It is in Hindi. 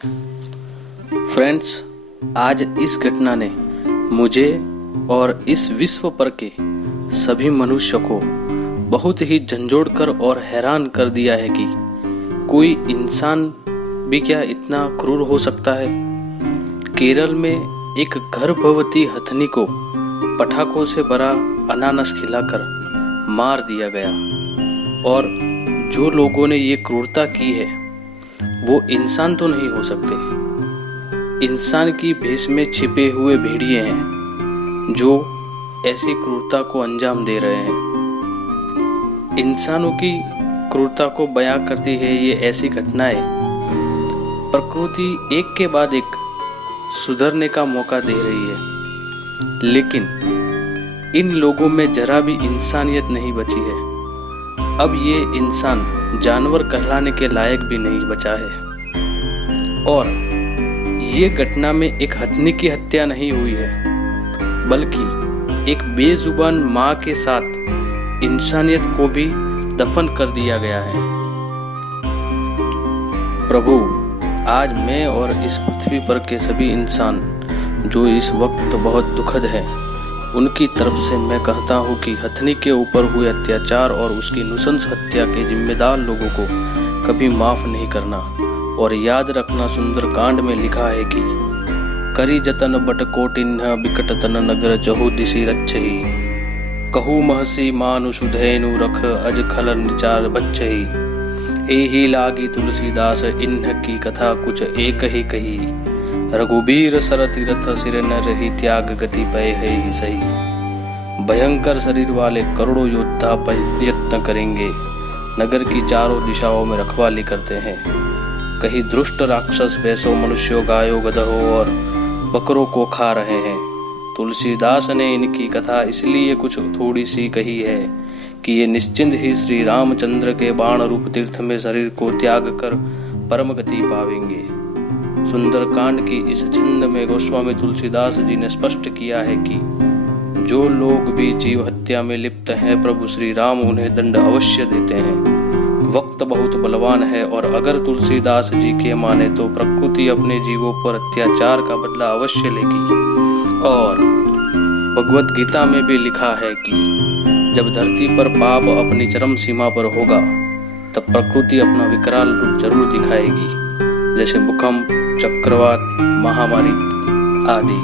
फ्रेंड्स, आज इस घटना ने मुझे और इस विश्व पर के सभी मनुष्य को बहुत ही झंझोड़कर और हैरान कर दिया है कि कोई इंसान भी क्या इतना क्रूर हो सकता है। केरल में एक गर्भवती हथनी को पटाखों से भरा अनानास खिलाकर मार दिया गया और जो लोगों ने ये क्रूरता की है वो इंसान तो नहीं हो सकते। इंसान की भेष में छिपे हुए भेड़िए हैं जो ऐसी क्रूरता को अंजाम दे रहे हैं। इंसानों की क्रूरता को बयां करती है ये ऐसी घटनाएं। प्रकृति एक के बाद एक सुधरने का मौका दे रही है, लेकिन इन लोगों में जरा भी इंसानियत नहीं बची है। अब ये इंसान जानवर कहलाने के लायक भी नहीं बचा है। और ये घटना में एक हथनी की हत्या नहीं हुई है, बल्कि एक बेजुबान माँ के साथ इंसानियत को भी दफन कर दिया गया है। प्रभु, आज मैं और इस पृथ्वी पर के सभी इंसान जो इस वक्त बहुत दुखद है, उनकी तरफ से मैं कहता हूँ कि हथनी के ऊपर हुए अत्याचार और उसकी नृशंस हत्या के जिम्मेदार लोगों को कभी माफ नहीं करना। और याद रखना, सुंदरकांड में लिखा है कि करी जतन बट कोटिन्ह बिकट तन नगर चहु दिशि रच्छहि, कहू महसी मानु सुधेनु रख अज खलर निचार बच्चहि। एही लागी तुलसीदास इन्ह की कथा कुछ एक ही कही, रघुबीर सर तीरथ सिर न रही त्याग गति पय है ही सही। भयंकर शरीर वाले करोड़ों योद्धा प्रयत्न करेंगे, नगर की चारों दिशाओं में रखवाली करते हैं। कहीं दुष्ट राक्षस भैंसों, मनुष्यों, गायों, गधों और बकरों को खा रहे हैं। तुलसीदास ने इनकी कथा इसलिए कुछ थोड़ी सी कही है कि ये निश्चिंत ही श्री रामचंद्र के बाण रूप तीर्थ में शरीर को त्याग कर परम गति पावेंगे। सुंदरकांड की इस छंद में गोस्वामी तुलसीदास जी ने स्पष्ट किया है कि जो लोग भी जीव हत्या में लिप्त हैं, प्रभु श्री राम उन्हें दंड अवश्य देते हैं। वक्त बहुत बलवान है और अगर तुलसीदास जी के माने तो प्रकृति अपने जीवों पर अत्याचार का बदला अवश्य लेगी। और भगवत गीता में भी लिखा है कि जब धरती पर पाप अपनी चरम सीमा पर होगा तब प्रकृति अपना विकराल रूप जरूर दिखाएगी, जैसे भूकंप, चक्रवात, महामारी आदि।